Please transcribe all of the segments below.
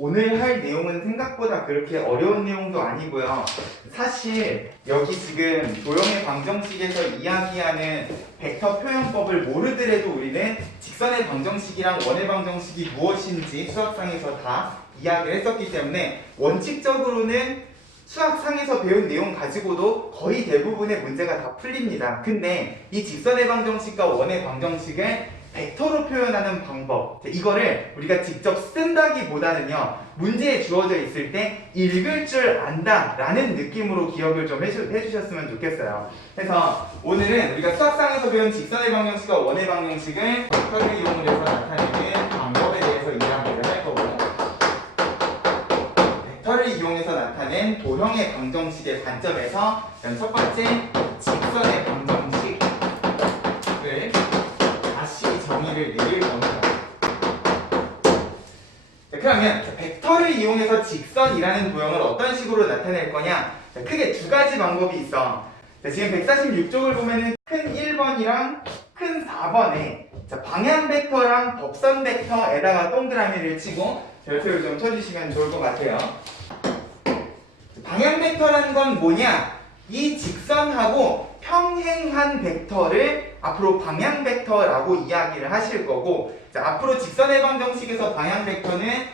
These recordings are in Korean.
오늘 할 내용은 생각보다 그렇게 어려운 내용도 아니고요. 사실 여기 지금 도형의 방정식에서 이야기하는 벡터 표현법을 모르더라도 우리는 직선의 방정식이랑 원의 방정식이 무엇인지 수학상에서 다 이야기를 했었기 때문에 원칙적으로는 수학상에서 배운 내용 가지고도 거의 대부분의 문제가 다 풀립니다. 근데 이 직선의 방정식과 원의 방정식을 벡터로 표현하는 방법, 이거를 우리가 직접 쓴다기보다는요, 문제에 주어져 있을 때 읽을 줄 안다 라는 느낌으로 기억을 좀 해주셨으면 좋겠어요. 그래서 오늘은 우리가 수학상에서 배운 직선의 방정식과 원의 방정식을 벡터를 이용을 해서 나타내는 방법에 대해서 이야기를 할 거고, 벡터를 이용해서 나타낸 도형의 방정식의 관점에서 첫 번째 직선의 방정식을 정의를 내릴 겁니다. 자, 그러면 벡터를 이용해서 직선이라는 도형을 어떤 식으로 나타낼 거냐? 자, 크게 두 가지 방법이 있어. 자, 지금 146쪽을 보면은 큰 1번이랑 큰 4번에 방향 벡터랑 법선 벡터에다가 동그라미를 치고 별표를 좀 쳐주시면 좋을 것 같아요. 방향 벡터라는 건 뭐냐? 이 직선하고 평행한 벡터를 앞으로 방향 벡터라고 이야기를 하실 거고, 자, 앞으로 직선의 방정식에서 방향 벡터는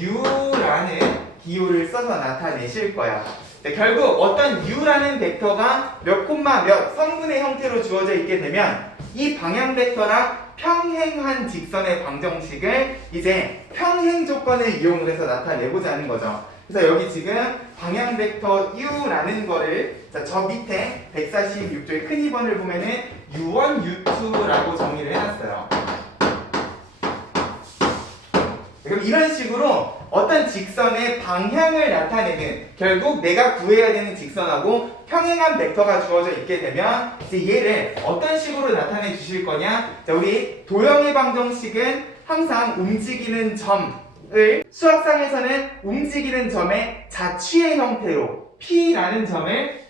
u라는 기호를 써서 나타내실 거야. 자, 결국 어떤 u라는 벡터가 몇 콤마 몇 성분의 형태로 주어져 있게 되면 이 방향 벡터랑 평행한 직선의 방정식을 이제 평행 조건을 이용을 해서 나타내고자 하는 거죠. 그래서 여기 지금 방향 벡터 u라는 거를 저 밑에 146쪽의 큰 2번을 보면은 u1, u2라고 정의를 해놨어요. 그럼 이런 식으로 어떤 직선의 방향을 나타내는, 결국 내가 구해야 되는 직선하고 평행한 벡터가 주어져 있게 되면 이제 얘를 어떤 식으로 나타내 주실 거냐? 자, 우리 도형의 방정식은 항상 움직이는 점을 수학상에서는 움직이는 점의 자취의 형태로 P라는 점을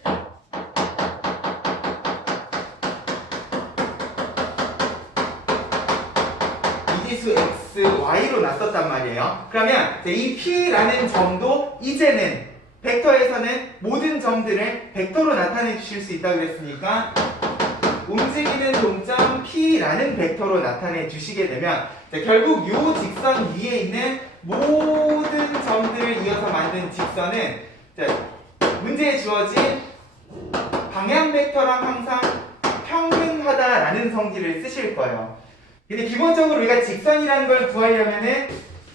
이지수 x, y로 놨었단 말이에요. 그러면 이 P라는 점도 이제는 벡터에서는 모든 점들을 벡터로 나타내 주실 수 있다고 그랬으니까 움직이는 동점 P라는 벡터로 나타내 주시게 되면 결국 이 직선 위에 있는 모든 점들을 이어서 만든 직선은 문제에 주어진 방향 벡터랑 항상 평행하다라는 성질을 쓰실 거예요. 근데 기본적으로 우리가 직선이라는 걸 구하려면은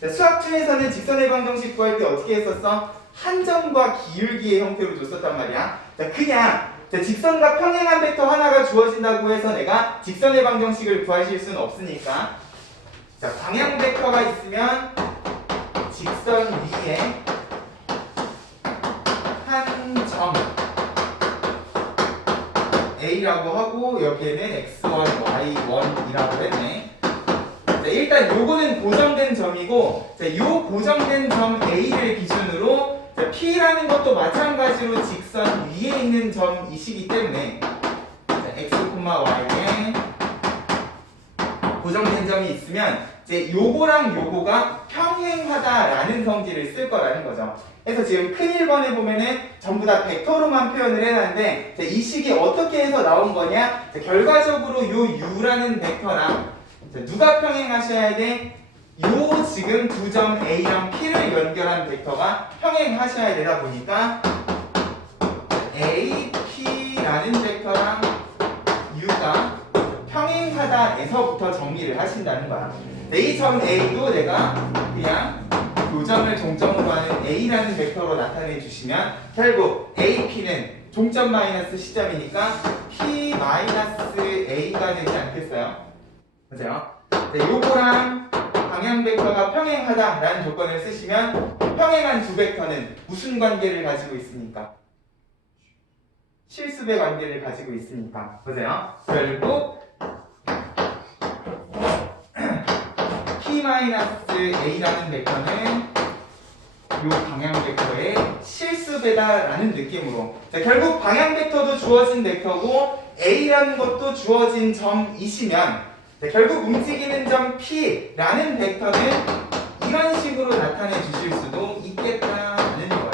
수학 중에서는 직선의 방정식 구할 때 어떻게 했었어? 한 점과 기울기의 형태로 줬었단 말이야. 그냥 직선과 평행한 벡터 하나가 주어진다고 해서 내가 직선의 방정식을 구하실 수는 없으니까, 방향 벡터가 있으면 직선 위에 한 점 A라고 하고 여기에는 X1, Y1이라고 했네. 일단 요거는 고정된 점이고, 요 고정된 점 A를 기준으로 P라는 것도 마찬가지로 직선 위에 있는 점이시기 때문에 X, Y에 고정된 점이 있으면 이제 요거랑 요거가 평행하다라는 성질을 쓸 거라는 거죠. 그래서 지금 큰 1번에 보면은 전부 다 벡터로만 표현을 해놨는데 이 식이 어떻게 해서 나온 거냐? 결과적으로 요 u라는 벡터랑 누가 평행하셔야 돼? 요 지금 두 점 A랑 P를 연결한 벡터가 평행하셔야 되다 보니까 A, P라는 벡터랑 U가 평행하다에서부터 정리를 하신다는 거야. 이 점 A도 내가 그냥 요 점을 종점으로 하는 A라는 벡터로 나타내 주시면 결국 AP는 종점 마이너스 시점이니까 P 마이너스 A가 되지 않겠어요? 맞아요? 요거랑 방향 벡터가 평행하다라는 조건을 쓰시면 평행한 두 벡터는 무슨 관계를 가지고 있습니까? 실수배 관계를 가지고 있으니까. 보세요. 결국 P-A라는 벡터는 이 방향 벡터의 실수배다라는 느낌으로, 결국 방향 벡터도 주어진 벡터고 A라는 것도 주어진 점이시면 결국 움직이는 점 P라는 벡터는 이런 식으로 식으로 나타내 주실 수도 있겠다는 거예요.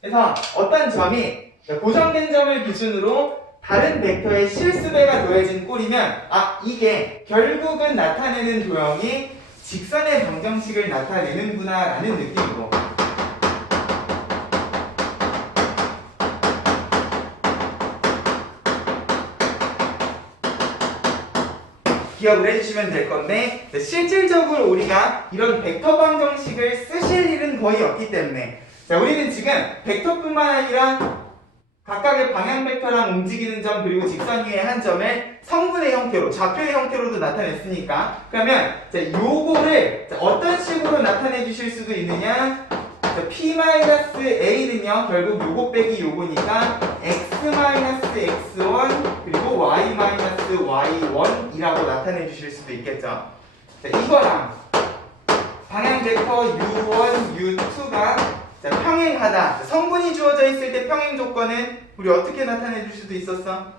그래서 어떤 점이 고정된 점을 기준으로 다른 벡터에 실수배가 더해진 꼴이면 이게 결국은 나타내는 도형이 직선의 방정식을 나타내는구나 라는 느낌으로 기억을 해주시면 될 건데, 실질적으로 우리가 이런 벡터 방정식을 쓰실 일은 거의 없기 때문에 우리는 지금 벡터뿐만 아니라 각각의 방향 벡터랑 움직이는 점 그리고 직선 위의 한 점을 성분의 형태로, 좌표의 형태로도 나타냈으니까, 그러면 요거를 어떤 식으로 나타내 주실 수도 있느냐, P-A는요 결국 요거 빼기 요거니까 X-X1 그리고 Y-Y1이라고 나타내 주실 수도 있겠죠. 이거랑 방향 벡터 U1, U2가 평행하다. 성분이 주어져 있을 때 평행 조건은 우리 어떻게 나타내 줄 수도 있었어?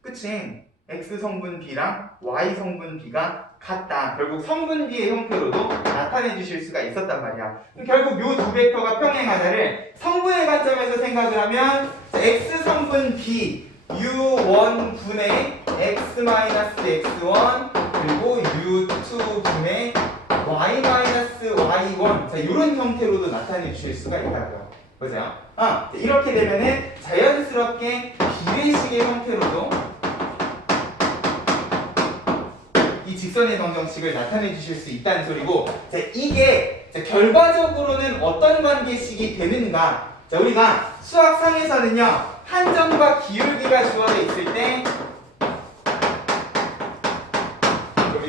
그치? X 성분 B랑 Y 성분 B가 같다. 결국 성분 B의 형태로도 나타내 주실 수가 있었단 말이야. 결국 요 두 벡터가 평행하다를 성분의 관점에서 생각을 하면 X 성분 B U1분의 X-X1 그리고 U2 분의 Y-Y1 이런 형태로도 나타내 주실 수가 있다고요. 그죠? 이렇게 되면은 자연스럽게 비례식의 형태로도 이 직선의 방정식을 나타내 주실 수 있다는 소리고, 이게 결과적으로는 어떤 관계식이 되는가? 우리가 수학상에서는요 한 점과 기울기가 주어져 있을 때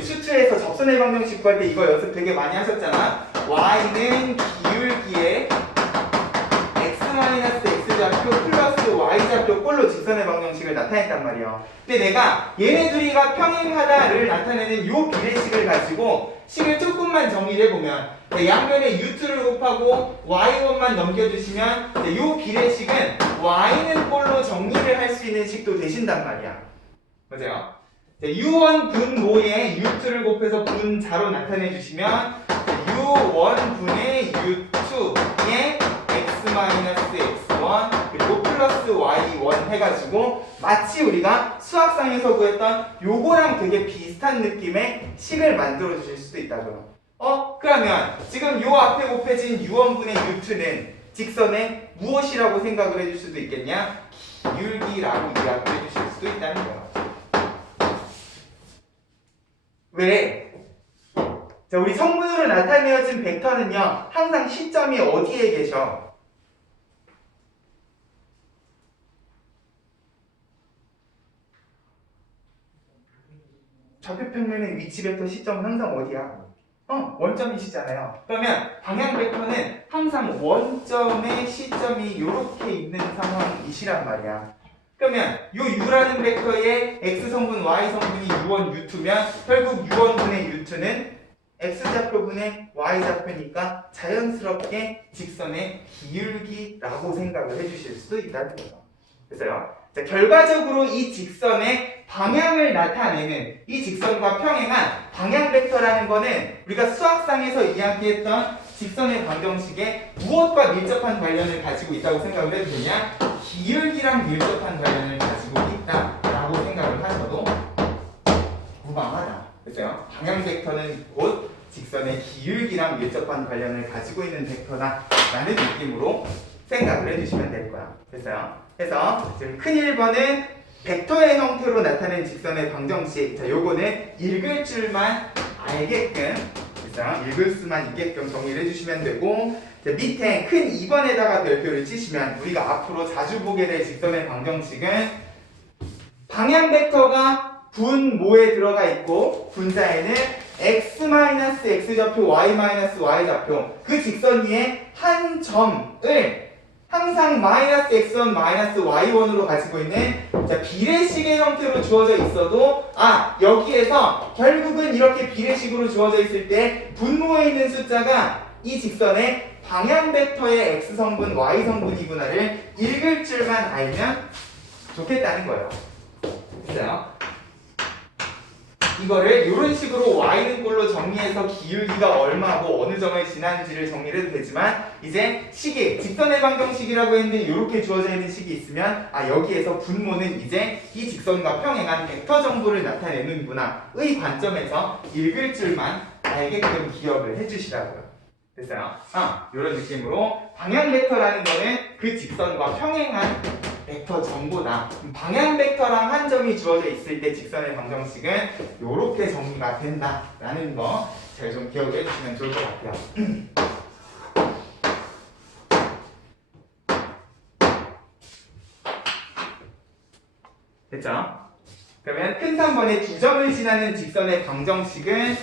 수트에서 접선의 방정식 구할 때 이거 연습 되게 많이 하셨잖아. y는 기울기에 x-x좌표 플러스 y좌표 꼴로 직선의 방정식을 나타냈단 말이에요. 근데 내가 얘네 둘이가 평행하다를 나타내는 요 비례식을 가지고 식을 조금만 정리를 해보면 양변에 u2를 곱하고 y1만 넘겨주시면 요 비례식은 y는 꼴로 정리를 할 수 있는 식도 되신단 말이야. 맞아요? U1 분모에 U2를 곱해서 분자로 나타내 주시면 U1 분의 U2에 X-X1 그리고 플러스 Y1 해가지고 마치 우리가 수학상에서 구했던 요거랑 되게 비슷한 느낌의 식을 만들어 주실 수도 있다고요. 그러면 지금 요 앞에 곱해진 U1 분의 U2는 직선의 무엇이라고 생각을 해줄 수도 있겠냐? 기울기라고 이야기를 해주실 수도 있다는 거예요. 왜? 우리 성분으로 나타내어진 벡터는요 항상 시점이 어디에 계셔? 좌표평면의 위치 벡터 시점은 항상 어디야? 원점이시잖아요. 그러면 방향 벡터는 항상 원점의 시점이 이렇게 있는 상황이시란 말이야. 그러면 요 U라는 벡터의 X성분, Y성분이 U1, U2면 결국 U1분의 U2는 X좌표분의 Y좌표니까 자연스럽게 직선의 기울기라고 생각을 해주실 수도 있다는 거죠. 그래서요. 결과적으로 이 직선의 방향을 나타내는 이 직선과 평행한 방향 벡터라는 거는 우리가 수학상에서 이야기했던 직선의 방정식에 무엇과 밀접한 관련을 가지고 있다고 생각을 해도 되냐? 기울기랑 밀접한 관련을 가지고 있다라고 생각을 하셔도 무방하다. 그렇죠? 방향 벡터는 곧 직선의 기울기랑 밀접한 관련을 가지고 있는 벡터다라는 느낌으로 생각을 해주시면 될 거야. 그래서 지금 큰 1번은 벡터의 형태로 나타낸 직선의 방정식. 요거는 읽을 줄만 알게끔, 그래서 읽을 수만 있게끔 정리를 해주시면 되고, 밑에 큰 2번에다가 별표를 치시면 우리가 앞으로 자주 보게 될 직선의 방정식은 방향 벡터가 분모에 들어가 있고 분자에는 x-x좌표, y-y좌표 그 직선 위에 한 점을 항상 -x1, -y1으로 가지고 있는 비례식의 형태로 주어져 있어도 여기에서 결국은 이렇게 비례식으로 주어져 있을 때 분모에 있는 숫자가 이 직선의 방향 벡터의 x성분, y성분이구나를 읽을 줄만 알면 좋겠다는 거예요. 됐어요? 이거를 이런 식으로 y는 꼴로 정리해서 기울기가 얼마고 어느 점을 지나는지를 정리를 해도 되지만 이제 식이 직선의 방정식이라고 했는데 이렇게 주어져 있는 식이 있으면 여기에서 분모는 이제 이 직선과 평행한 벡터 정보를 나타내는구나 의 관점에서 읽을 줄만 알게끔 기억을 해주시라고요. 됐어요? 이런 느낌으로 방향 벡터라는 거는 그 직선과 평행한 벡터 정보다. 방향 벡터랑 한 점이 주어져 있을 때 직선의 방정식은 이렇게 정리가 된다라는 거 잘 좀 기억해 주시면 좋을 것 같아요. 됐죠? 그러면 큰 3번의 두 점을 지나는 직선의 방정식은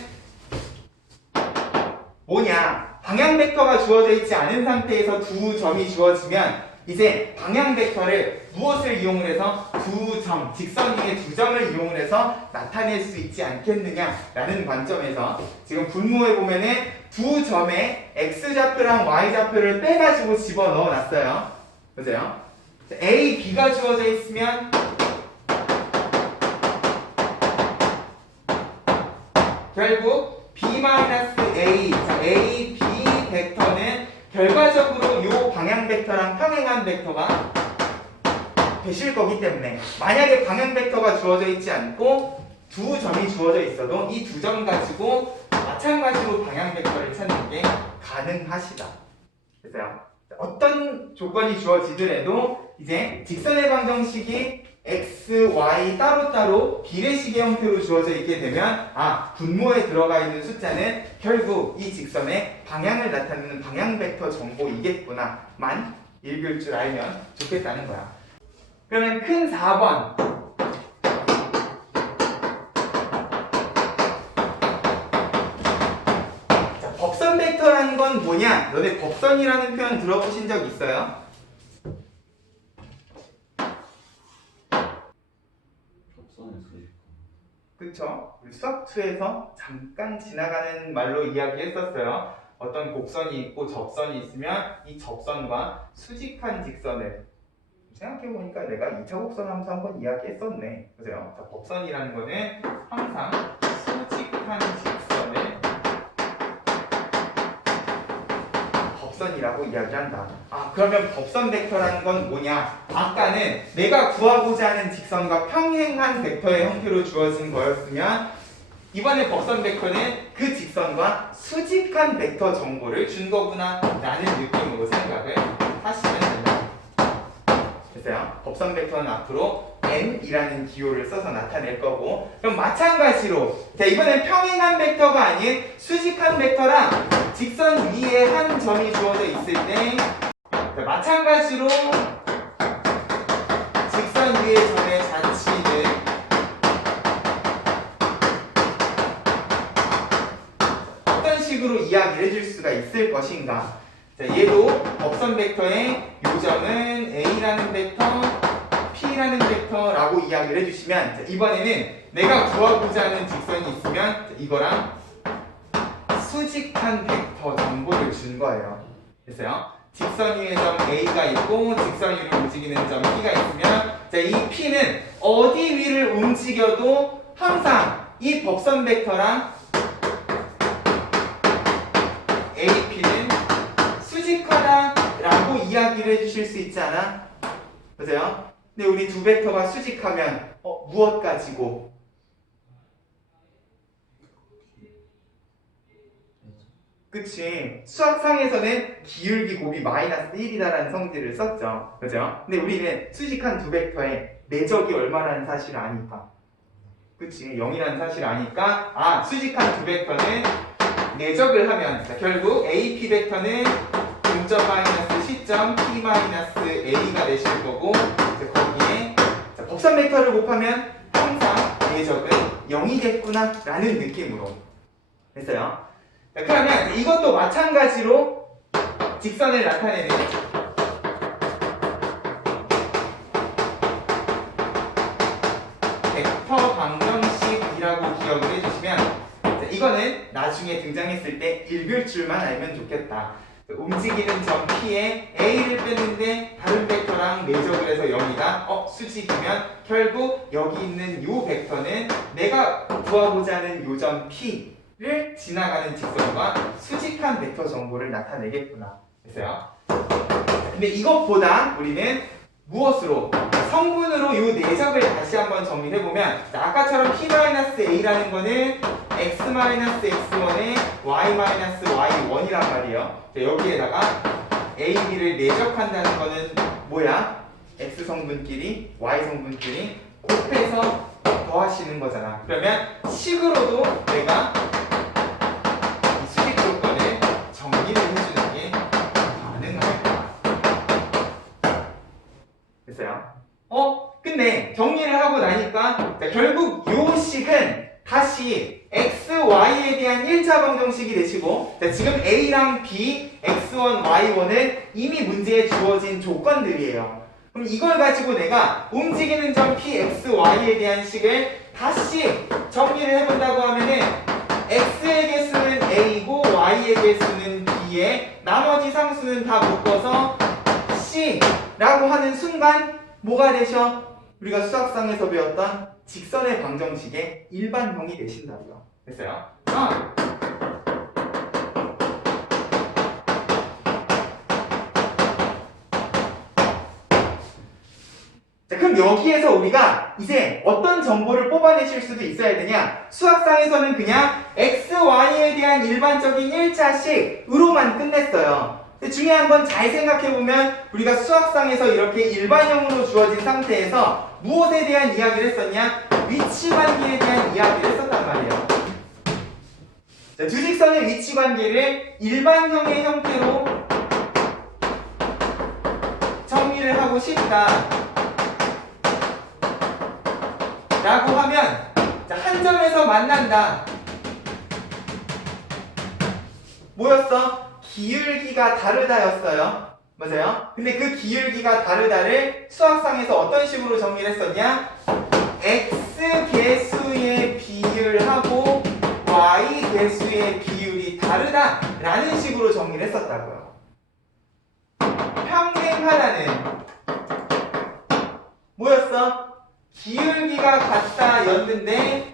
뭐냐? 방향 벡터가 주어져 있지 않은 상태에서 두 점이 주어지면 이제 방향 벡터를 무엇을 이용을 해서 두 점, 직선 위에 두 점을 이용을 해서 나타낼 수 있지 않겠느냐라는 관점에서 지금 분모에 보면은 두 점에 x좌표랑 y좌표를 빼가지고 집어넣어 놨어요. 보세요. a, b가 주어져 있으면 결국 b-a, a, b 벡터는 결과적으로 이 방향 벡터랑 평행한 벡터가 되실 거기 때문에 만약에 방향 벡터가 주어져 있지 않고 두 점이 주어져 있어도 이 두 점 가지고 마찬가지로 방향 벡터를 찾는 게 가능하시다. 됐어요? 어떤 조건이 주어지더라도 이제 직선의 방정식이 x, y 따로따로 비례식의 형태로 주어져 있게 되면 분모에 들어가 있는 숫자는 결국 이 직선의 방향을 나타내는 방향 벡터 정보이겠구나만 읽을 줄 알면 좋겠다는 거야. 그러면 큰 4번 자, 법선 벡터라는 건 뭐냐? 너네 법선이라는 표현 들어보신 적 있어요? 그쵸? 우리 수학2에서 잠깐 지나가는 말로 이야기했었어요. 어떤 곡선이 있고 접선이 있으면 이 접선과 수직한 직선을 생각해보니까 내가 2차 곡선 하면서 한번 이야기했었네. 보세요. 자, 법선이라는 거는 항상 수직한 직선을 법선이라고 이야기한다. 그러면 법선 벡터라는 건 뭐냐? 아까는 내가 구하고자 하는 직선과 평행한 벡터의 형태로 주어진 거였으면 이번에 법선 벡터는 그 직선과 수직한 벡터 정보를 준 거구나 라는 느낌으로 생각을 하시면 된다. 됐어요? 법선 벡터는 앞으로 n이라는 기호를 써서 나타낼 거고 그럼 마찬가지로 자 이번엔 평행한 벡터가 아닌 수직한 벡터랑 직선 위에 한 점이 주어져 있을 때 자, 마찬가지로 직선 위의 점의 자취는 어떤 식으로 이야기를 해줄 수가 있을 것인가. 자, 얘도 법선 벡터의 요점은 A라는 벡터, P라는 벡터라고 이야기를 해주시면 자, 이번에는 내가 구하고자 하는 직선이 있으면 자, 이거랑 수직한 벡터 정보를 준 거예요. 됐어요? 직선 위에 점 A가 있고 직선 위로 움직이는 점 P가 있으면 자, 이 P는 어디 위를 움직여도 항상 이 법선 벡터랑 AP는 수직하다라고 이야기를 해주실 수 있지 않아? 보세요. 근데 우리 두 벡터가 수직하면 무엇 가지고? 그치. 수학상에서는 기울기 곱이 마이너스 1이다라는 성질을 썼죠. 그죠? 근데 우리는 수직한 두 벡터의 내적이 얼마라는 사실을 아니까. 그치. 0이라는 사실을 아니까 수직한 두 벡터는 내적을 하면 자, 결국 AP 벡터는 분점 마이너스 C점 P 마이너스 A가 되실 거고 이제 거기에 자, 법선 벡터를 곱하면 항상 내적은 0이겠구나 라는 느낌으로 됐어요. 자, 그러면 이것도 마찬가지로 직선을 나타내는 벡터 방정식이라고 기억을 해주시면 자, 이거는 나중에 등장했을 때 읽을 줄만 알면 좋겠다. 움직이는 점 P에 A를 뺐는데 다른 벡터랑 내적을 해서 0이다. 수직이면 결국 여기 있는 이 벡터는 내가 구하고자 하는 요점 P를 지나가는 직선과 수직한 벡터 정보를 나타내겠구나 됐어요. 근데 이것보다 우리는 무엇으로? 성분으로 이 내적을 다시 한번 정리해보면 아까처럼 P-A라는 거는 X-X1에 Y-Y1이란 말이에요. 여기에다가 A, B를 내적한다는 거는 뭐야? X 성분끼리 Y 성분끼리 곱해서 더하시는 거잖아. 그러면 식으로도 내가 이 수직 조건을 정리를 해주는 게 가능할 거야. 됐어요? 근데 정리를 하고 나니까 결국 요 식은 다시 x, y에 대한 1차 방정식이 되시고 지금 a랑 b, x1, y1은 이미 문제에 주어진 조건들이에요. 그럼 이걸 가지고 내가 움직이는 점 p, x, y에 대한 식을 다시 정리를 해본다고 하면은 x의 개수는 a이고 y의 개수는 b에 나머지 상수는 다 묶어서 c라고 하는 순간 뭐가 되셔? 우리가 수학상에서 배웠던 직선의 방정식의 일반형이 되신다고요. 됐어요? 자, 그럼 여기에서 우리가 이제 어떤 정보를 뽑아내실 수도 있어야 되냐? 수학상에서는 그냥 x, y에 대한 일반적인 1차식으로만 끝냈어요. 근데 중요한 건 잘 생각해보면 우리가 수학상에서 이렇게 일반형으로 주어진 상태에서 무엇에 대한 이야기를 했었냐? 위치관계에 대한 이야기를 했었단 말이에요. 자, 두 직선의 위치관계를 일반형의 형태로 정리를 하고 싶다 라고 하면 한 점에서 만난다. 뭐였어? 기울기가 다르다였어요. 맞아요? 근데 그 기울기가 다르다를 수학상에서 어떤 식으로 정리를 했었냐? x 개수의 비율하고 y 개수의 비율이 다르다라는 식으로 정리를 했었다고요. 평행하다는 뭐였어? 기울기가 같다였는데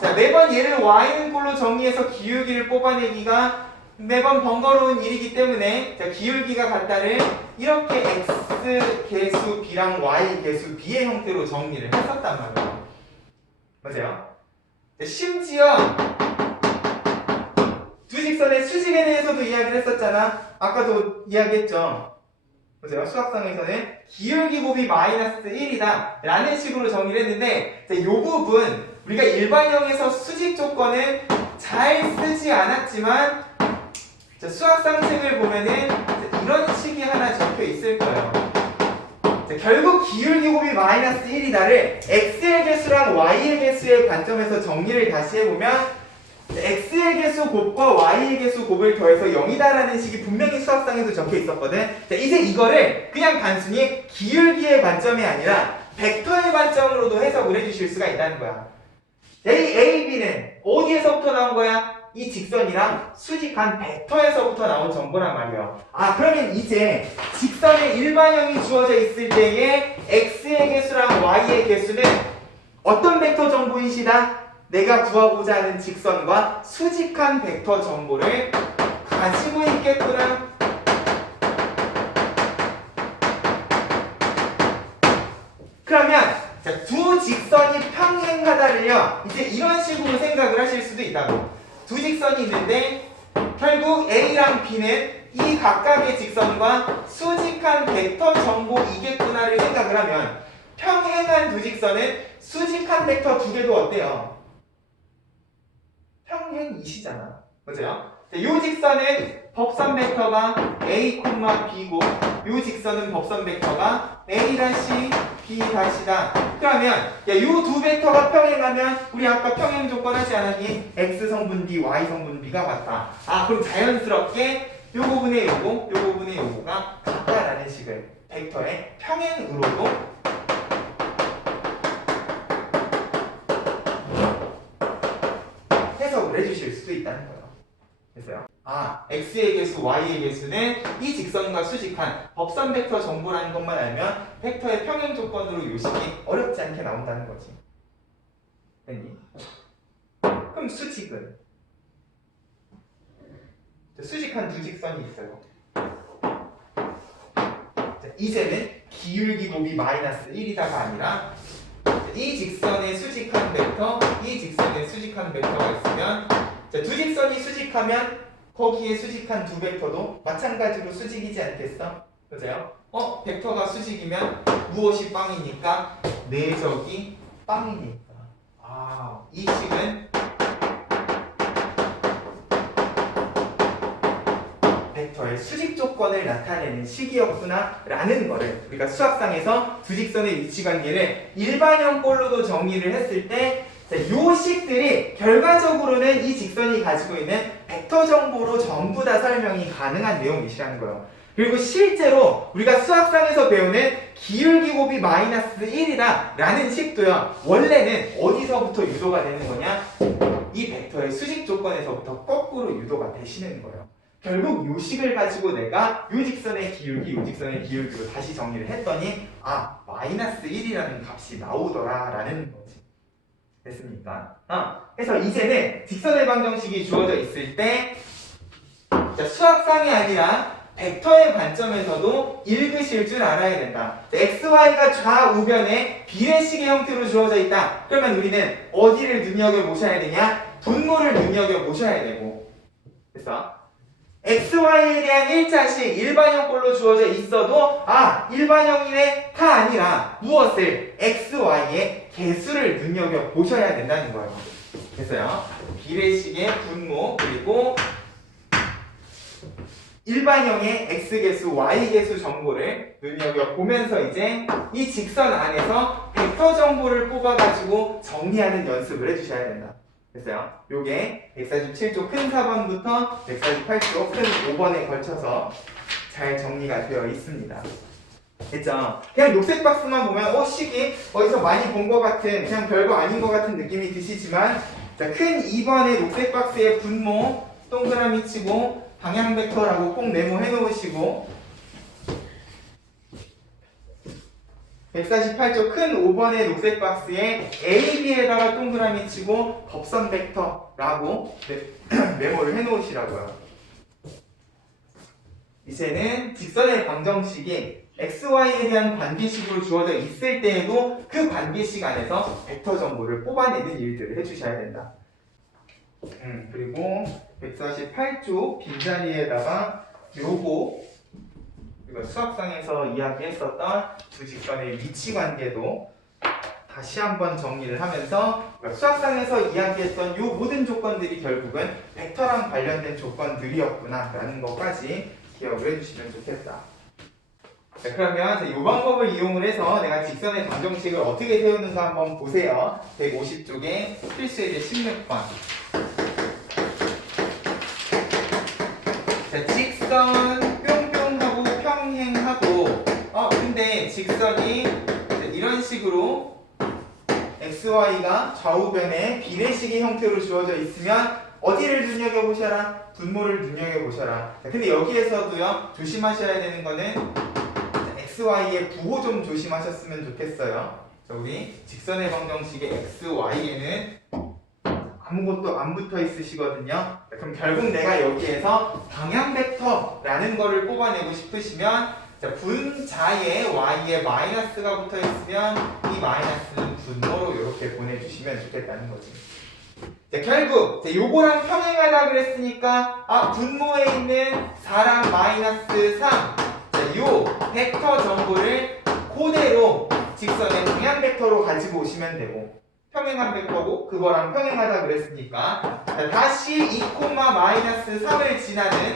자, 매번 얘를 y는 꼴로 정리해서 기울기를 뽑아내기가 매번 번거로운 일이기 때문에 자, 기울기가 같다를 이렇게 x 개수 b랑 y 개수 b의 형태로 정리를 했었단 말이에요. 맞아요? 자, 심지어 두 직선의 수직에 대해서도 이야기를 했었잖아. 아까도 이야기했죠. 맞아요? 수학상에서는 기울기 곱이 마이너스 1이다 라는 식으로 정리를 했는데 이 부분 우리가 일반형에서 수직 조건은 잘 쓰지 않았지만 자, 수학상 책을 보면은 이런 식이 하나 적혀 있을 거예요. 자, 결국 기울기 곱이 마이너스 1이다를 x의 개수랑 y의 개수의 관점에서 정리를 다시 해보면 x의 개수 곱과 y의 개수 곱을 더해서 0이다라는 식이 분명히 수학상에도 적혀 있었거든. 자, 이제 이거를 그냥 단순히 기울기의 관점이 아니라 벡터의 관점으로도 해석을 해주실 수가 있다는 거야. A, B는 어디에서부터 나온 거야? 이 직선이랑 수직한 벡터에서부터 나온 정보란 말이에요. 그러면 이제 직선의 일반형이 주어져 있을 때에 x의 개수랑 y의 개수는 어떤 벡터 정보이시다? 내가 구하고자 하는 직선과 수직한 벡터 정보를 가지고 있겠구나. 그러면 자, 두 직선이 평행하다를요 이제 이런 식으로 생각을 하실 수도 있다고. 두 직선이 있는데 결국 A랑 B는 이 각각의 직선과 수직한 벡터 정보이겠구나를 생각을 하면 평행한 두 직선은 수직한 벡터 두 개도 어때요? 평행이시잖아. 맞아요? 이 직선은 법선 벡터가 A, B고 이 직선은 법선 벡터가 A', B' 다. 그러면 이 두 벡터가 평행하면 우리 아까 평행 조건 하지 않았니? X 성분 D, Y 성분 B가 같다. 그럼 자연스럽게 요 부분의 요거, 요 부분의 요거가 같다라는 식을 벡터의 평행으로도 해석을 해주실 수도 있다는 거예요. 됐어요? x의 개수, y의 개수는 이 직선과 수직한 법선 벡터 정보라는 것만 알면 벡터의 평행 조건으로 요식이 어렵지 않게 나온다는 거지. 됐니? 그럼 수직은? 수직한 두 직선이 있어요. 자, 이제는 기울기 곱이 마이너스 1이다가 아니라 이 직선의 수직한 벡터, 이 직선의 수직한 벡터가 있으면 자, 두 직선이 수직하면 거기에 수직한 두 벡터도 마찬가지로 수직이지 않겠어? 그죠? 벡터가 수직이면 무엇이 빵이니까? 내적이 빵이니까. 아, 이 식은 벡터의 수직 조건을 나타내는 식이었구나 라는 거를 우리가 수학상에서 두 직선의 위치 관계를 일반형꼴로도 정리를 했을 때 이 식들이 결과적으로는 이 직선이 가지고 있는 벡터 정보로 전부 다 설명이 가능한 내용이시라는 거예요. 그리고 실제로 우리가 수학상에서 배우는 기울기 곱이 마이너스 1이다 라는 식도요, 원래는 어디서부터 유도가 되는 거냐? 이 벡터의 수직 조건에서부터 거꾸로 유도가 되시는 거예요. 결국 요 식을 가지고 내가 요 직선의 기울기, 요 직선의 기울기로 다시 정리를 했더니 마이너스 1이라는 값이 나오더라 라는 거지. 됐습니까? 그래서 이제는 직선의 방정식이 주어져 있을 때 수학상이 아니라 벡터의 관점에서도 읽으실 줄 알아야 된다. xy가 좌우변에 비례식의 형태로 주어져 있다. 그러면 우리는 어디를 눈여겨보셔야 되냐? 분모를 눈여겨보셔야 되고. 그래서 xy에 대한 일자식 일반형꼴로 주어져 있어도 일반형이네 가 아니라 무엇을? xy의 개수를 눈여겨보셔야 된다는 거예요. 그래서요, 비례식의 분모 그리고 일반형의 x개수, y개수 정보를 눈여겨보면서 이제 이 직선 안에서 벡터 정보를 뽑아가지고 정리하는 연습을 해주셔야 된다. 됐어요? 요게 147조 큰 4번부터 148조 큰 5번에 걸쳐서 잘 정리가 되어 있습니다. 됐죠? 그냥 녹색 박스만 보면 식이 어디서 많이 본 것 같은, 그냥 별거 아닌 것 같은 느낌이 드시지만 자, 큰 2번의 녹색 박스의 분모 동그라미 치고 방향 벡터라고 꼭 메모해 놓으시고 148조 큰 5번의 녹색 박스에 A, B에다가 동그라미 치고 법선 벡터라고 메모를 해 놓으시라고요. 이제는 직선의 방정식이 XY에 대한 관계식으로 주어져 있을 때에도 그 관계식 안에서 벡터 정보를 뽑아내는 일들을 해주셔야 된다. 그리고 148조 빈자리에다가 요거 이거 수학상에서 이야기했었던 두 직선의 위치 관계도 다시 한번 정리를 하면서 수학상에서 이야기했던 요 모든 조건들이 결국은 벡터랑 관련된 조건들이었구나 라는 것까지 기억을 해주시면 좋겠다. 자, 그러면 이 방법을 이용을 해서 내가 직선의 방정식을 어떻게 세우는가 한번 보세요. 150쪽에 필수예제 16번. 자, 직선 뿅뿅하고 평행하고 근데 직선이 이런 식으로 xy가 좌우변에 비례식의 형태로 주어져 있으면 어디를 눈여겨보셔라? 분모를 눈여겨보셔라. 자, 근데 여기에서도요, 조심하셔야 되는 거는 xy의 부호 좀 조심하셨으면 좋겠어요. 자, 우리 직선의 방정식의 xy에는 아무것도 안 붙어 있으시거든요. 그럼 결국 내가 여기에서 방향 벡터라는 거를 뽑아내고 싶으시면 분자에 y에 마이너스가 붙어 있으면 이 마이너스는 분모로 이렇게 보내주시면 좋겠다는 거지. 자, 결국 요거랑 평행하다 그랬으니까 분모에 있는 4랑 마이너스 3 요 벡터 정보를 그대로 직선의 방향 벡터로 가지고 오시면 되고 평행한 벡터고 그거랑 평행하다 그랬으니까 다시 2, 마이너스 3을 지나는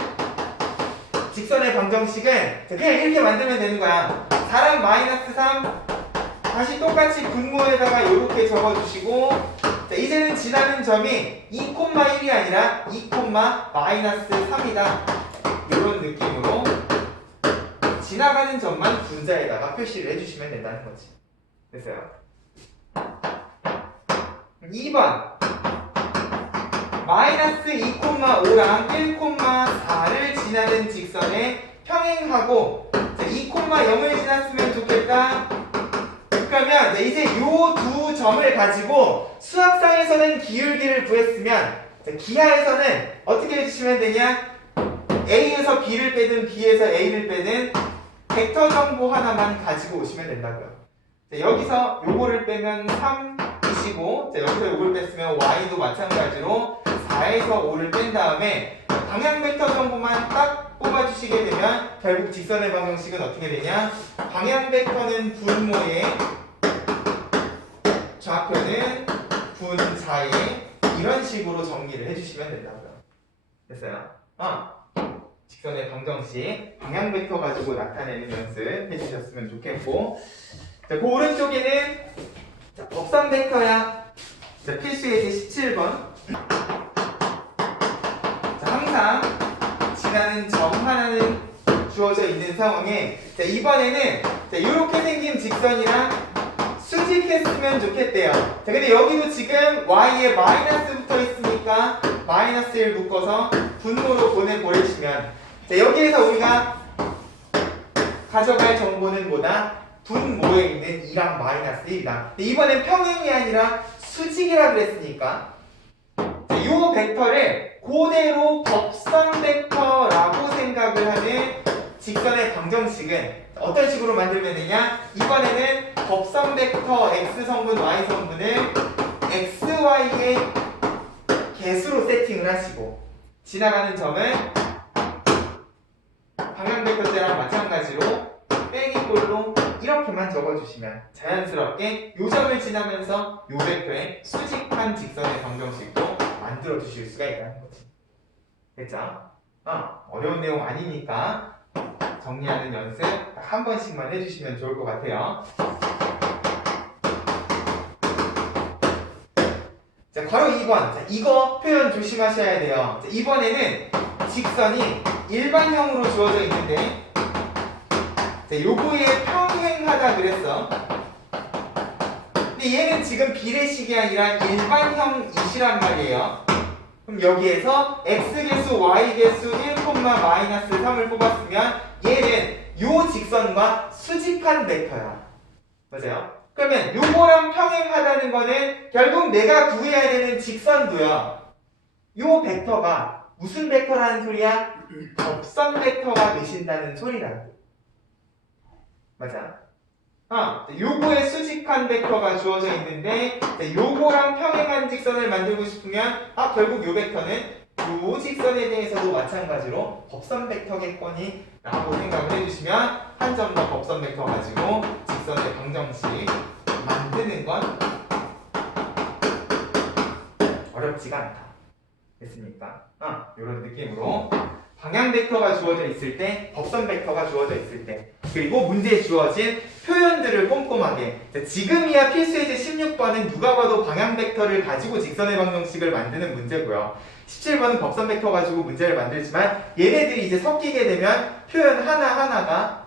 직선의 방정식은 그냥 이렇게 만들면 되는 거야. 4랑 마이너스 3 다시 똑같이 분모에다가 이렇게 적어주시고 자, 이제는 지나는 점이 2, 1이 아니라 2, 마이너스 3이다. 이런 느낌으로 지나가는 점만 분자에다가 표시를 해주시면 된다는 거지. 됐어요? 2번 마이너스 2, 5랑 1, 4를 지나는 직선에 평행하고 2, 0을 지났으면 좋겠다. 그러면 이제 요 두 점을 가지고 수학상에서는 기울기를 구했으면 기하에서는 어떻게 해주시면 되냐? A에서 B를 빼든 B에서 A를 빼든 벡터 정보 하나만 가지고 오시면 된다고요. 여기서 요거를 빼면 3이시고 여기서 요걸 뺐으면 Y도 마찬가지로 4에서 5를 뺀 다음에 방향 벡터 정보만 딱 뽑아주시게 되면 결국 직선의 방정식은 어떻게 되냐? 방향 벡터는 분모에 좌표는 분자에 이런 식으로 정리를 해주시면 된다고요. 됐어요? 직선의 방정식 방향 벡터 가지고 나타내는 연습 해주셨으면 좋겠고, 자, 그 오른쪽에는 법선 벡터야. 자, 필수 예제 17번. 자, 항상 지나는 점 하나는 주어져 있는 상황에, 자, 이번에는 이렇게 생긴 직선이랑 수직했으면 좋겠대요. 자, 근데 여기도 지금 y에 마이너스 붙어 있으니까 마이너스 1 묶어서 분모로 보내버리시면, 자, 여기에서 우리가 가져갈 정보는 뭐다? 분모에 있는 2랑 마이너스 1이다. 이번엔 평행이 아니라 수직이라 그랬으니까, 자, 이 벡터를 그대로 법선 벡터라고 생각을 하는 직선의 방정식은 어떤 식으로 만들면 되냐? 이번에는 법선 벡터 x성분 y성분을 xy의 개수로 세팅을 하시고, 지나가는 점은 방향 벡터 때랑 마찬가지로 빼기꼴로 이렇게만 적어주시면 자연스럽게 요 점을 지나면서 요 벡터의 수직한 직선의 방정식도 만들어 주실 수가 있다는 거지. 됐죠? 어려운 내용 아니니까 정리하는 연습 딱 한 번씩만 해주시면 좋을 것 같아요. 자, 괄호 2번. 자, 이거 표현 조심하셔야 돼요. 자, 이번에는 직선이 일반형으로 주어져 있는데, 자, 요거에 평행하다 그랬어. 근데 얘는 지금 비례식이 아니라 일반형이시란 말이에요. 그럼 여기에서 x개수, y개수 1, 마이너스 3을 뽑았으면 얘는 요 직선과 수직한 벡터야. 맞아요? 그러면 요거랑 평행하다는 거는 결국 내가 구해야 되는 직선도요, 요 벡터가 무슨 벡터라는 소리야? 접선 벡터가 되신다는 소리라고. 맞아? 요거의 수직한 벡터가 주어져 있는데, 요거랑 평행한 직선을 만들고 싶으면 결국 요 벡터는 요 직선에 대해서도 마찬가지로 법선 벡터겠거니 라고 생각을 해주시면 한 점 더 법선 벡터 가지고 직선의 방정식 만드는 건 어렵지가 않다. 됐습니까? 이런 느낌으로 방향 벡터가 주어져 있을 때, 법선 벡터가 주어져 있을 때, 그리고 문제에 주어진 표현들을 꼼꼼하게, 지금이야 필수예제 16번은 누가 봐도 방향 벡터를 가지고 직선의 방정식을 만드는 문제고요. 17번은 법선 벡터 가지고 문제를 만들지만 얘네들이 이제 섞이게 되면 표현 하나하나가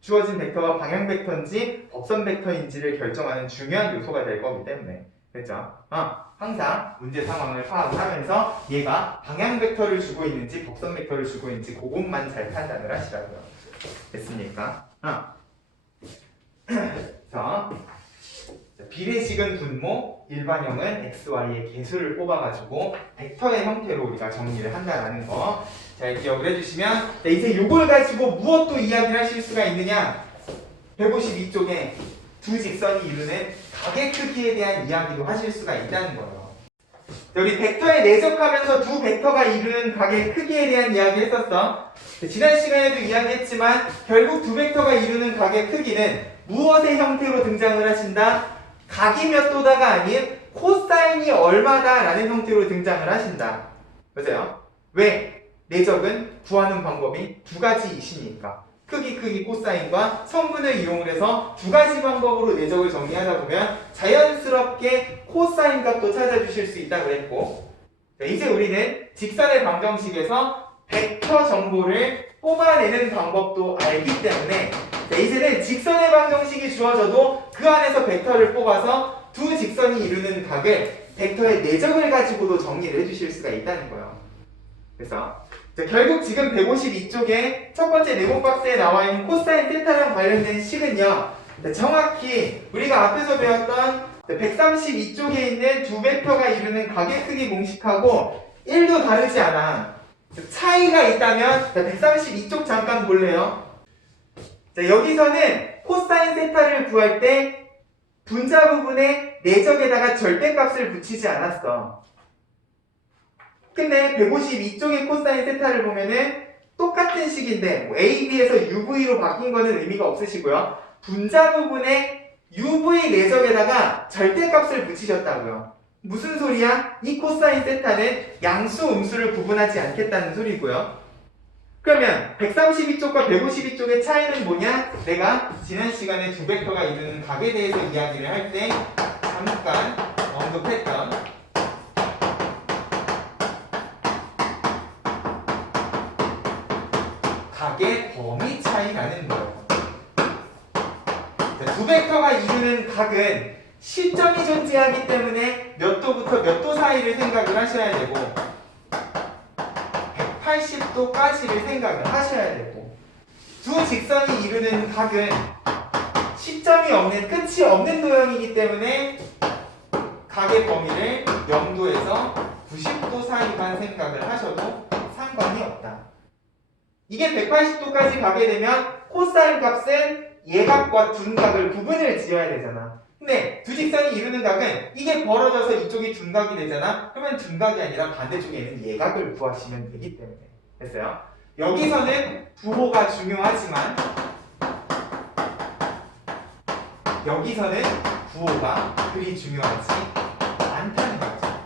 주어진 벡터가 방향 벡터인지 법선 벡터인지를 결정하는 중요한 요소가 될 거기 때문에. 됐죠? 항상 문제 상황을 파악을 하면서 얘가 방향 벡터를 주고 있는지 법선 벡터를 주고 있는지 그것만 잘 판단을 하시라고요. 됐습니까? 자, 비례식은 분모, 일반형은 xy의 개수를 뽑아가지고 벡터의 형태로 우리가 정리를 한다는 거 잘 기억을 해주시면, 이제 요걸 가지고 무엇도 이야기를 하실 수가 있느냐? 152쪽에 두 직선이 이루는 각의 크기에 대한 이야기도 하실 수가 있다는 거예요. 우리 벡터에 내적하면서 두 벡터가 이루는 각의 크기에 대한 이야기 했었어. 지난 시간에도 이야기했지만 결국 두 벡터가 이루는 각의 크기는 무엇의 형태로 등장을 하신다? 각이 몇 도다가 아닌 코사인이 얼마다 라는 형태로 등장을 하신다. 맞아요? 왜? 내적은 구하는 방법이 두 가지이시니까. 크기 코사인과 성분을 이용을 해서 두 가지 방법으로 내적을 정리하다 보면 자연스럽게 코사인 값도 찾아주실 수 있다고 그랬고, 이제 우리는 직선의 방정식에서 벡터 정보를 뽑아내는 방법도 알기 때문에, 이제는 직선의 방정식이 주어져도 그 안에서 벡터를 뽑아서 두 직선이 이루는 각을 벡터의 내적을 가지고도 정리를 해주실 수가 있다는 거예요. 그래서 결국 지금 152쪽에 첫 번째 네모 박스에 나와 있는 코사인 테타랑 관련된 식은요, 정확히 우리가 앞에서 배웠던 132쪽에 있는 두 벡터가 이루는 각의 크기 공식하고 1도 다르지 않아. 차이가 있다면 132쪽 잠깐 볼래요. 자, 여기서는 코사인 세타를 구할 때 분자 부분에 내적에다가 절대값을 붙이지 않았어. 근데 152쪽의 코사인 세타를 보면은 똑같은 식인데 뭐 A, B에서 UV로 바뀐 거는 의미가 없으시고요. 분자 부분에 UV 내적에다가 절대값을 붙이셨다고요. 무슨 소리야? 이 코사인 세타는 양수, 음수를 구분하지 않겠다는 소리고요. 그러면 132쪽과 152쪽의 차이는 뭐냐? 내가 지난 시간에 두 벡터가 이루는 각에 대해서 이야기를 할 때 잠깐 언급했던 각의 범위 차이라는 거예요. 두 벡터가 이루는 각은 시점이 존재하기 때문에 몇 도부터 몇 도 사이를 생각을 하셔야 되고 180도까지를 생각을 하셔야 되고 두 직선이 이루는 각은 시점이 없는, 끝이 없는 도형이기 때문에 각의 범위를 0도에서 90도 사이만 생각을 하셔도 상관이 없다. 이게 180도까지 가게 되면 코사인 값은 예각과 둔각을 구분을 지어야 되잖아. 근데 두 직선이 이루는 각은 이게 벌어져서 이쪽이 둔각이 되잖아. 그러면 둔각이 아니라 반대쪽에 있는 예각을 구하시면 되기 때문에. 됐어요? 여기서는 부호가 중요하지만 여기서는 부호가 그리 중요하지 않다는 거죠.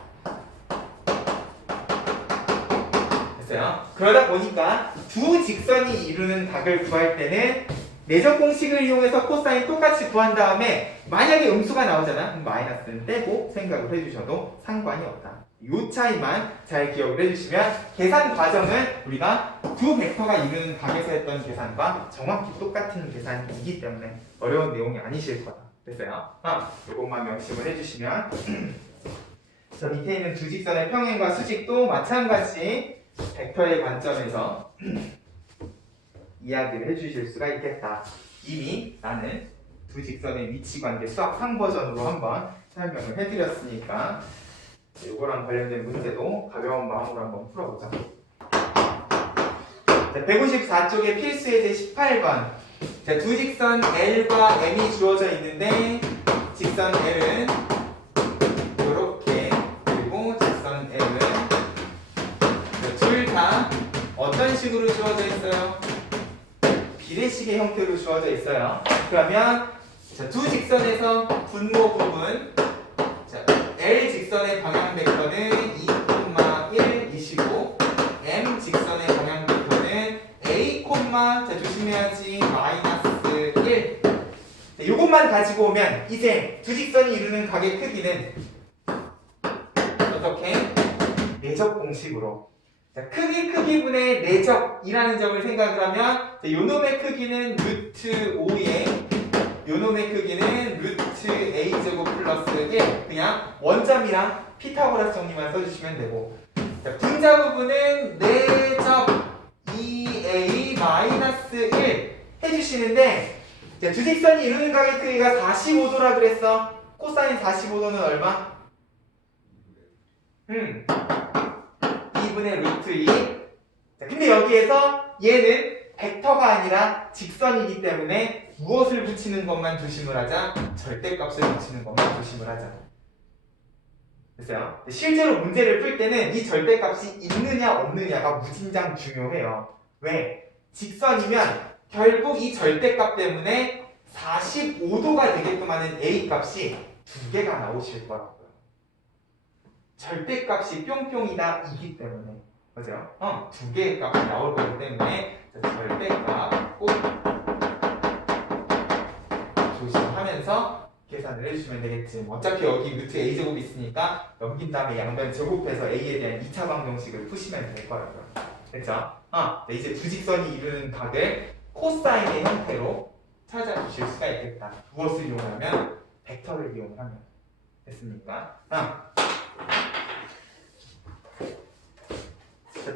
됐어요? 그러다 보니까 두 직선이 이루는 각을 구할 때는 내적 공식을 이용해서 코사인 똑같이 구한 다음에 만약에 음수가 나오잖아. 그럼 마이너스는 떼고 생각을 해주셔도 상관이 없다. 이 차이만 잘 기억을 해주시면 계산 과정은 우리가 두 벡터가 이루는 각에서 했던 계산과 정확히 똑같은 계산이기 때문에 어려운 내용이 아니실 거다. 됐어요? 이것만 명심을 해주시면 저 밑에 있는 두 직선의 평행과 수직도 마찬가지 벡터의 관점에서 이야기를 해주실 수가 있겠다. 이미 나는 두 직선의 위치관계 수학 상버전으로 한번 설명을 해드렸으니까 이거랑 관련된 문제도 가벼운 마음으로 한번 풀어보자. 154쪽의 필수 예제 18번. 두 직선 L과 M이 주어져 있는데 직선 L은 이렇게, 그리고 직선 L은 둘 다 어떤 식으로 주어져 있어요? 비례식의 형태로 주어져 있어요. 그러면 두 직선에서 분모 부분, L 직선의 방향 벡터는 2,1이시고 M 직선의 방향 벡터는 A, 조심해야지 마이너스 1. 이것만 가지고 오면 이제 두 직선이 이루는 각의 크기는 어떻게? 내적 공식으로. 크기분의 내적이라는 점을 생각을 하면 요놈의 크기는 루트 5에 요놈의 크기는 루트 a제곱 플러스 1. 그냥 원점이랑 피타고라스 정리만 써주시면 되고, 분자 부분은 내적 2a 마이너스 1 해주시는데 두 직선이 이루는 각의 크기가 45도라 그랬어. 코사인 45도는 얼마? 2분의 루트 2. 근데 여기에서 얘는 벡터가 아니라 직선이기 때문에 무엇을 붙이는 것만 조심을 하자? 절대값을 붙이는 것만 조심을 하자. 됐어요? 실제로 문제를 풀 때는 이 절대값이 있느냐 없느냐가 무진장 중요해요. 왜? 직선이면 결국 이 절대값 때문에 45도가 되게끔 하는 A값이 두 개가 나오실 거라고요. 절대값이 뿅뿅이다 이기 때문에. 맞아요? 두 개의 값이 나올 거기 때문에 절대값 꼭 조심하면서 계산을 해주시면 되겠지. 어차피 여기 루트 a제곱이 있으니까 넘긴 다음에 양변 제곱해서 a에 대한 2차 방정식을 푸시면 될 거라고요. 됐죠? 이제 두 직선이 이루는 각을 코사인의 형태로 찾아주실 수가 있겠다. 무엇을 이용하면? 벡터를 이용하면. 됐습니까?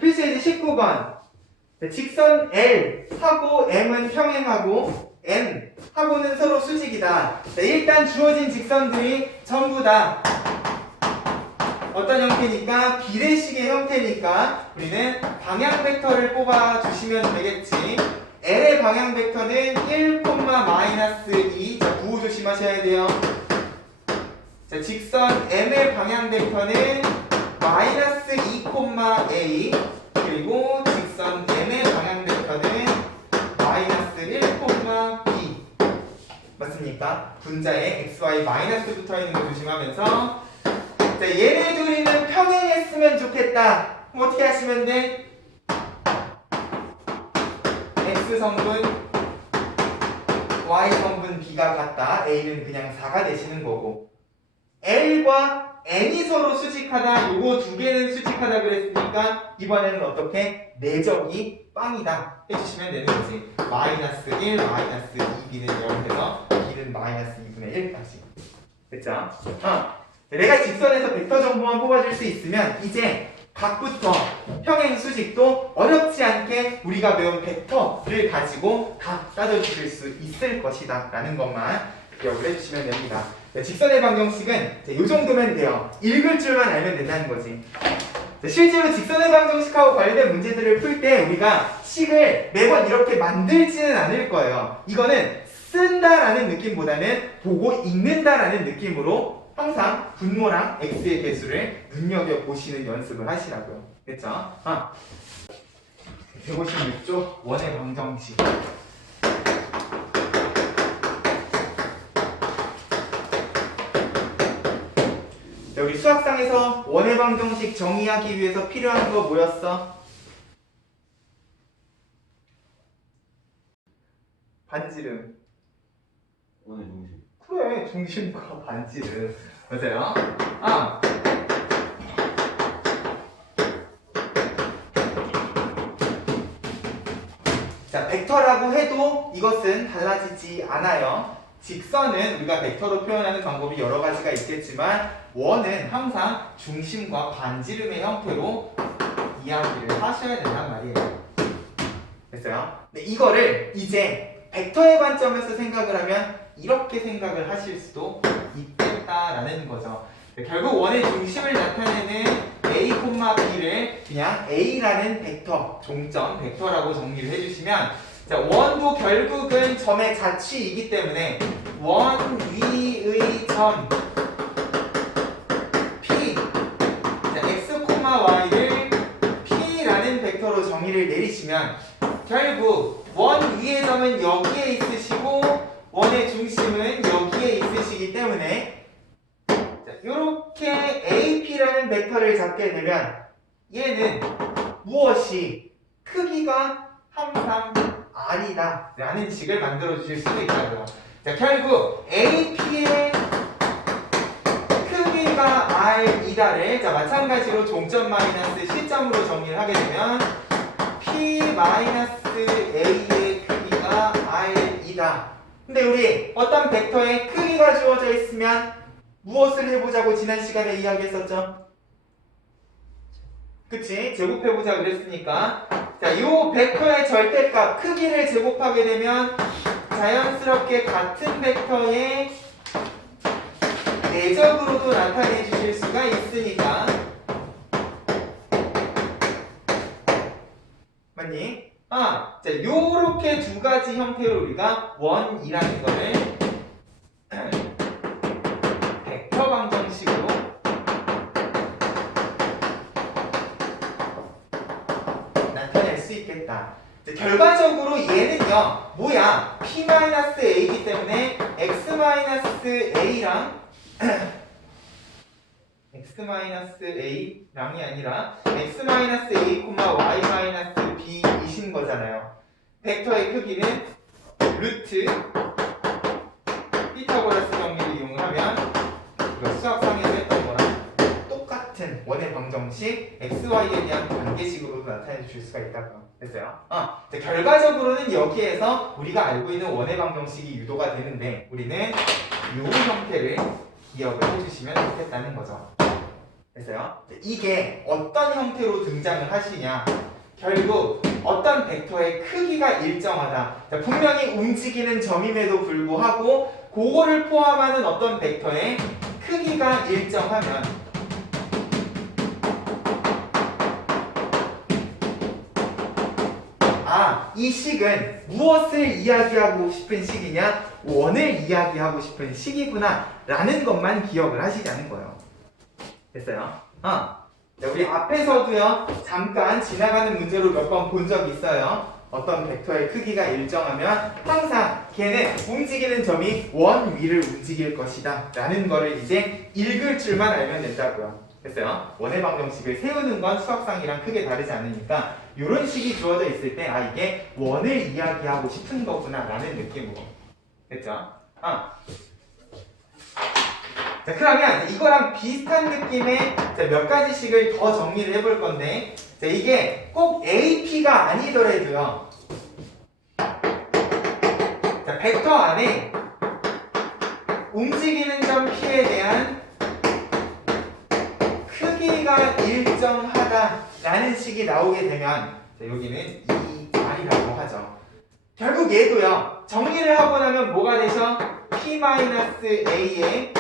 필수 예제 19번. 직선 L 하고 M은 평행하고 N 하고는 서로 수직이다. 자, 일단 주어진 직선들이 전부 다 어떤 형태니까? 비례식의 형태니까 우리는 방향 벡터를 뽑아 주시면 되겠지. L의 방향 벡터는 1, -2. 자, 구호 조심하셔야 돼요. 자, 직선 M의 방향 벡터는 -2, A. 그리고 직선 M의 방향 벡터는 -1, B. 맞습니까? 분자에 XY 마이너스 붙어 있는 거 조심하면서 자, 얘네 둘이는 평행했으면 좋겠다. 그럼 어떻게 하시면 돼? X성분, Y성분 B가 같다. A는 그냥 4가 되시는 거고. L과 N이 서로 수직하다. 요거 두 개는 수직하다 그랬으니까 이번에는 어떻게? 내적이 빵이다. 해주시면 되는 거지. -1, -2B는 0에서 B는 -2분의 1까지. 됐죠? 내가 직선에서 벡터 정보만 뽑아줄 수 있으면 이제 각부터 평행 수직도 어렵지 않게 우리가 배운 벡터를 가지고 다 따져주실 수 있을 것이다 라는 것만 기억을 해주시면 됩니다. 직선의 방정식은 이 정도면 돼요. 읽을 줄만 알면 된다는 거지. 실제로 직선의 방정식하고 관련된 문제들을 풀 때 우리가 식을 매번 이렇게 만들지는 않을 거예요. 이거는 쓴다라는 느낌보다는 보고 읽는다라는 느낌으로 항상 분모랑 x의 개수를 눈여겨보시는 연습을 하시라고요. 됐죠? 156조 원의 방정식. 여기 수학상에서 원의 방정식 정의하기 위해서 필요한 거 뭐였어? 반지름. 원의 중심. 그래, 중심과 반지름. 맞아요? 자, 벡터라고 해도 이것은 달라지지 않아요. 직선은 우리가 벡터로 표현하는 방법이 여러 가지가 있겠지만 원은 항상 중심과 반지름의 형태로 이야기를 하셔야 된단 말이에요. 됐어요? 근데 이거를 이제 벡터의 관점에서 생각을 하면 이렇게 생각을 하실 수도 있겠다라는 거죠. 결국 원의 중심을 나타내는 A, B를 그냥 A라는 벡터, 종점 벡터라고 정리를 해주시면 자, 원도 결국은 점의 자취이기 때문에 원 위의 점 P, 자, X, Y를 P라는 벡터로 정의를 내리시면 결국 원 위의 점은 여기에 있으시고 원의 중심은 여기에 있으시기 때문에 이렇게 AP라는 벡터를 잡게 되면 얘는 무엇이 크기가 항상 R이다 라는 식을 만들어 주실 수도 있다고요. 자, 결국 AP의 크기가 R이다를 자, 마찬가지로 종점 마이너스 시점으로 정리를 하게 되면 P 마이너스 A의 크기가 R이다. 근데 우리 어떤 벡터의 크기가 주어져 있으면 무엇을 해보자고 지난 시간에 이야기했었죠? 그치? 제곱해보자 그랬으니까 자, 요 벡터의 절대값 크기를 제곱하게 되면 자연스럽게 같은 벡터의 내적으로도 나타내 주실 수가 있으니까 맞니? 자, 요렇게 두 가지 형태로 우리가 원이라는 거를 벡터 방정식으로 나타낼 수 있겠다. 자, 결과적으로 얘는요, 뭐야? P-A이기 때문에 X-A랑 X-A랑이 아니라 X-A, Y-B 이신 거잖아요. 벡터의 크기는 루트 피타고라스 정리를 이용하면 이거 수학상에서 했던 거랑 똑같은 원의 방정식 XY에 대한 관계식으로도 나타내 주실 수가 있다고 했어요. 자, 결과적으로는 여기에서 우리가 알고 있는 원의 방정식이 유도가 되는데 우리는 이 형태를 기억을 해주시면 좋겠다는 거죠. 됐어요? 이게 어떤 형태로 등장을 하시냐? 결국 어떤 벡터의 크기가 일정하다. 자, 분명히 움직이는 점임에도 불구하고 그거를 포함하는 어떤 벡터의 크기가 일정하면 이 식은 무엇을 이야기하고 싶은 식이냐? 원을 이야기하고 싶은 식이구나 라는 것만 기억을 하시자는 거예요. 됐어요? 자, 우리 앞에서도요 잠깐 지나가는 문제로 몇 번 본 적이 있어요. 어떤 벡터의 크기가 일정하면 항상 걔는 움직이는 점이 원 위를 움직일 것이다 라는 거를 이제 읽을 줄만 알면 된다고요. 됐어요? 원의 방정식을 세우는 건 수학상이랑 크게 다르지 않으니까 이런 식이 주어져 있을 때 이게 원을 이야기하고 싶은 거구나 라는 느낌으로. 됐죠? 자, 그러면 이거랑 비슷한 느낌의 몇 가지씩을 더 정리를 해볼 건데, 자, 이게 꼭 AP가 아니더라도요. 자, 벡터 안에 움직이는 점 P에 대한 크기가 일정하다라는 식이 나오게 되면, 자, 여기는 이 R이라고 하죠. 결국 얘도요. 정리를 하고 나면 뭐가 되죠? P-A에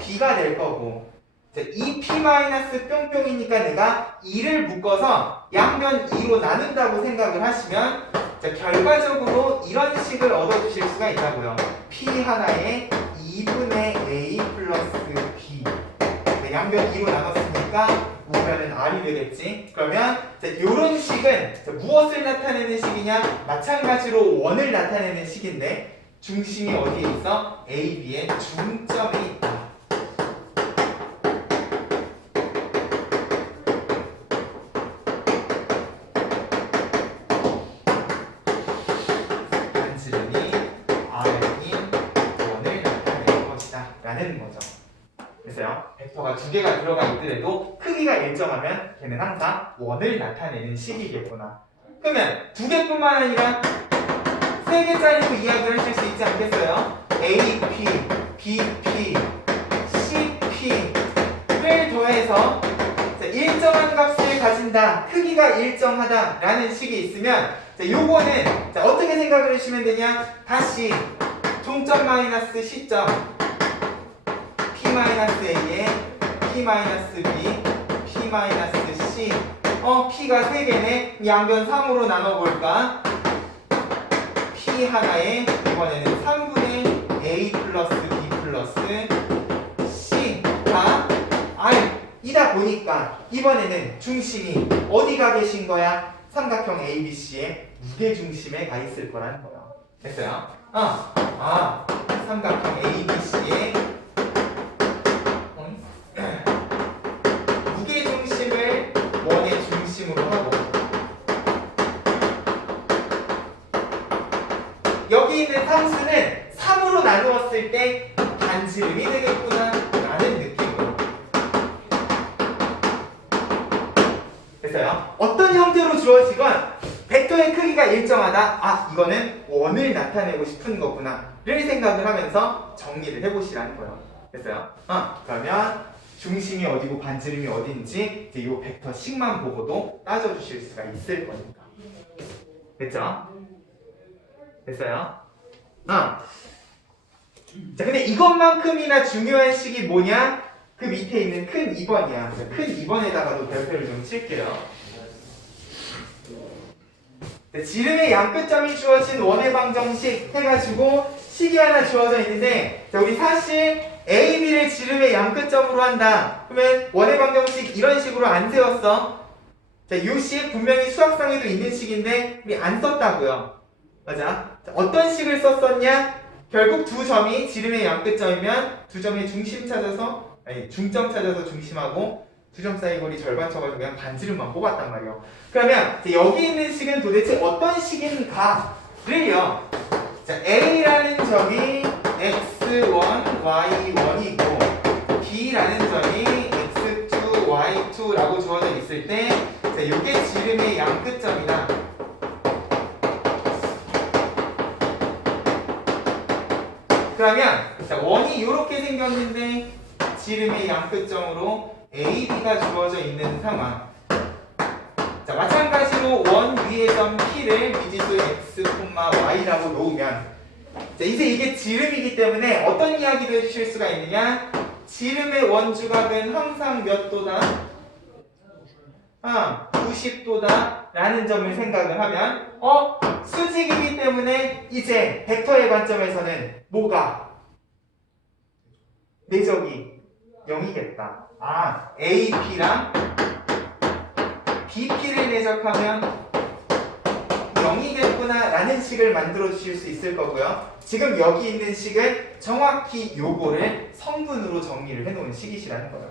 P-B가 될 거고, 자, 이 P-뿅뿅이니까 내가 2를 묶어서 양변 2로 나눈다고 생각을 하시면, 자, 결과적으로 이런 식을 얻어주실 수가 있다고요. P 하나에 2분의 A 플러스 B. 자, 양변 2로 나눴으니까 우변은 R이 되겠지. 그러면 이런 식은 무엇을 나타내는 식이냐? 마찬가지로 원을 나타내는 식인데 중심이 어디에 있어? A, B의 중점에 있다. 반지름이 R인 원을 나타내는 것이다 라는 거죠. 됐어요? 벡터가 두 개가 들어가 있더라도 크기가 일정하면 걔는 항상 원을 나타내는 식이겠구나. 그러면 두 개뿐만 아니라 세 개짜리도 이야기를 하실 수 있지 않겠어요? AP, BP, CP를 더해서 일정한 값을 가진다, 크기가 일정하다라는 식이 있으면 요거는 어떻게 생각을 해주시면 되냐? 다시 종점 마이너스 시점 P-A에 P-B, P-C. P가 3개네. 양변 3으로 나눠볼까? P 하나에 이번에는 3분의 A 플러스 B 플러스 C가 R이다 보니까 이번에는 중심이 어디가 계신 거야? 삼각형 ABC의 무게중심에 가 있을 거라는 거예요. 됐어요? 삼각형 ABC의 무게중심을 원의 중심으로 하고 여기 있는 상수는 3으로 나누었을 때 반지름이 되겠구나 라는 느낌으로. 됐어요? 어떤 형태로 주어지건 벡터의 크기가 일정하다. 이거는 원을 나타내고 싶은 거구나를 생각을 하면서 정리를 해보시라는 거예요. 됐어요? 그러면 중심이 어디고 반지름이 어딘지 이제 이 벡터 식만 보고도 따져주실 수가 있을 거니까. 됐죠? 됐어요? 자, 근데 이것만큼이나 중요한 식이 뭐냐? 그 밑에 있는 큰 2번이야. 큰 2번에다가도 별표를 좀 칠게요. 지름의 양끝점이 주어진 원의 방정식 해가지고 식이 하나 주어져 있는데, 자, 우리 사실 A, B를 지름의 양끝점으로 한다. 그러면 원의 방정식 이런 식으로 안 세웠어. 자, 이 식 분명히 수학상에도 있는 식인데 우리 안 썼다고요. 맞아? 자, 어떤 식을 썼었냐? 결국 두 점이 지름의 양끝점이면 두 점의 중심 찾아서, 중점 찾아서 중심하고 두 점 사이 거리 절반 쳐가지고 그냥 반지름만 뽑았단 말이에요. 그러면 여기 있는 식은 도대체 어떤 식인가를요. 자, A라는 점이 x1, y1이고 B라는 점이 x2, y2라고 주어져 있을 때, 자, 이게 지름의 양끝점이다. 그러면 자, 원이 이렇게 생겼는데 지름의 양끝점으로 A, B가 주어져 있는 상황. 자, 마찬가지로 원 위의 점 P를 미지수 X, Y라고 놓으면 자, 이제 이게 지름이기 때문에 어떤 이야기도 해주실 수가 있느냐? 지름의 원주각은 항상 몇 도다? 90도다 라는 점을 생각을 하면 수직이기 때문에 이제 벡터의 관점에서는 뭐가? 내적이 0이겠다. AP랑 BP를 내적하면 0이겠구나 라는 식을 만들어 주실 수 있을 거고요. 지금 여기 있는 식은 정확히 요거를 성분으로 정리를 해놓은 식이시라는 거예요.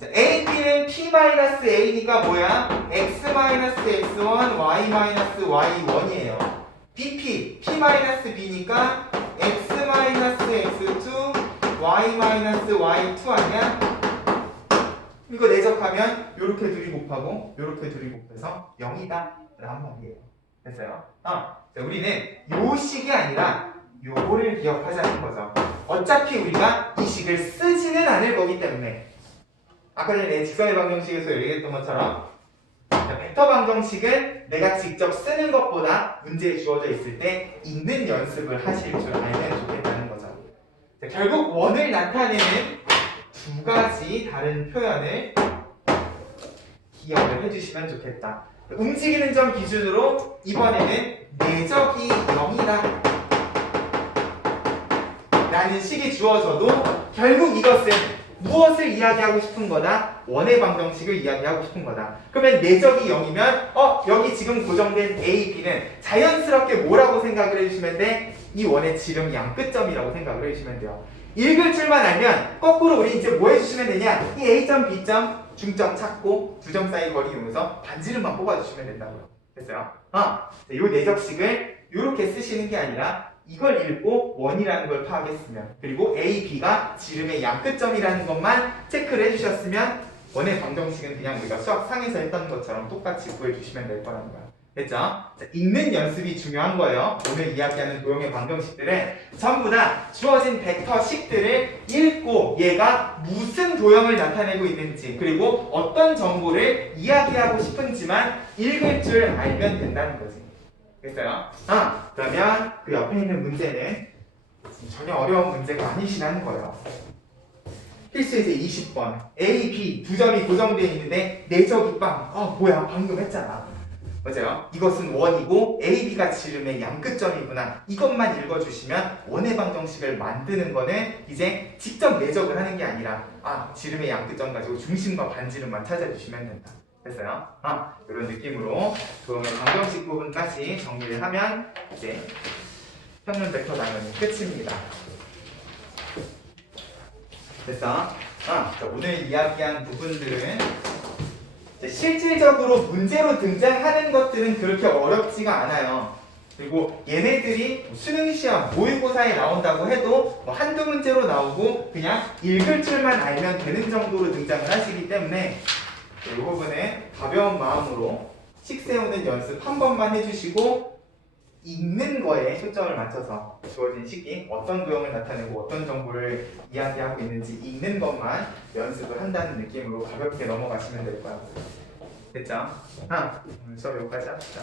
자, AP는 P-A니까 뭐야? X-X1, Y-Y1이에요. BP, P-B니까 X-X2, Y-Y2 아니야? 이거 내적하면 요렇게 둘이 곱하고 요렇게 둘이 곱해서 0이다 라는 말이에요. 됐어요? 자, 우리는 요 식이 아니라 요거를 기억하자는 거죠. 어차피 우리가 이 식을 쓰지는 않을 거기 때문에 아까 전에 직선의 방정식에서 얘기했던 것처럼 벡터 방정식은 내가 직접 쓰는 것보다 문제에 주어져 있을 때 읽는 연습을 하실 줄 알면 좋겠다는 거죠. 자, 결국 원을 나타내는 두 가지 다른 표현을 기억을 해주시면 좋겠다. 움직이는 점 기준으로 이번에는 내적이 0이다 라는 식이 주어져도 결국 이것은 무엇을 이야기하고 싶은 거다? 원의 방정식을 이야기하고 싶은 거다. 그러면 내적이 0이면 여기 지금 고정된 A, B는 자연스럽게 뭐라고 생각을 해주시면 돼? 이 원의 지름 양끝점이라고 생각을 해주시면 돼요. 읽을 줄만 알면 거꾸로 우리 이제 뭐 해주시면 되냐? 이 A점, B점 중점 찾고 두 점 사이 거리 이용해서 반지름만 뽑아주시면 된다고요. 됐어요? 이 내적식을 이렇게 쓰시는 게 아니라 이걸 읽고 원이라는 걸 파악했으면 그리고 A, B가 지름의 양끝점이라는 것만 체크를 해주셨으면 원의 방정식은 그냥 우리가 수학 상에서 했던 것처럼 똑같이 구해주시면 될 거라는 거야. 됐죠? 자, 읽는 연습이 중요한 거예요. 오늘 이야기하는 도형의 방정식들은 전부 다 주어진 벡터식들을 읽고 얘가 무슨 도형을 나타내고 있는지 그리고 어떤 정보를 이야기하고 싶은지만 읽을 줄 알면 된다는 거지. 됐어요? 그러면 그 옆에 있는 문제는 전혀 어려운 문제가 아니시라는 거예요. 필수에서 20번 A, B 두 점이 고정되어 있는데 내적이 빵. 뭐야 방금 했잖아. 맞아요? 이것은 원이고 A, B가 지름의 양끝점이구나. 이것만 읽어주시면 원의 방정식을 만드는 거는 이제 직접 내적을 하는 게 아니라 지름의 양끝점 가지고 중심과 반지름만 찾아주시면 된다. 됐어요? 이런 느낌으로 도형의 방정식 부분까지 정리를 하면 이제 평면 벡터 단원이 끝입니다. 됐어? 자, 오늘 이야기한 부분들은 실질적으로 문제로 등장하는 것들은 그렇게 어렵지가 않아요. 그리고 얘네들이 수능 시험, 모의고사에 나온다고 해도 한두 문제로 나오고 그냥 읽을 줄만 알면 되는 정도로 등장을 하시기 때문에 이 부분은 가벼운 마음으로 식 세우는 연습 한 번만 해주시고 읽는 거에 초점을 맞춰서 주어진 식이 어떤 도형을 나타내고 어떤 정보를 이야기하고 있는지 읽는 것만 연습을 한다는 느낌으로 가볍게 넘어가시면 될 거예요. 됐죠? 오늘 수업 여기까지 합시다.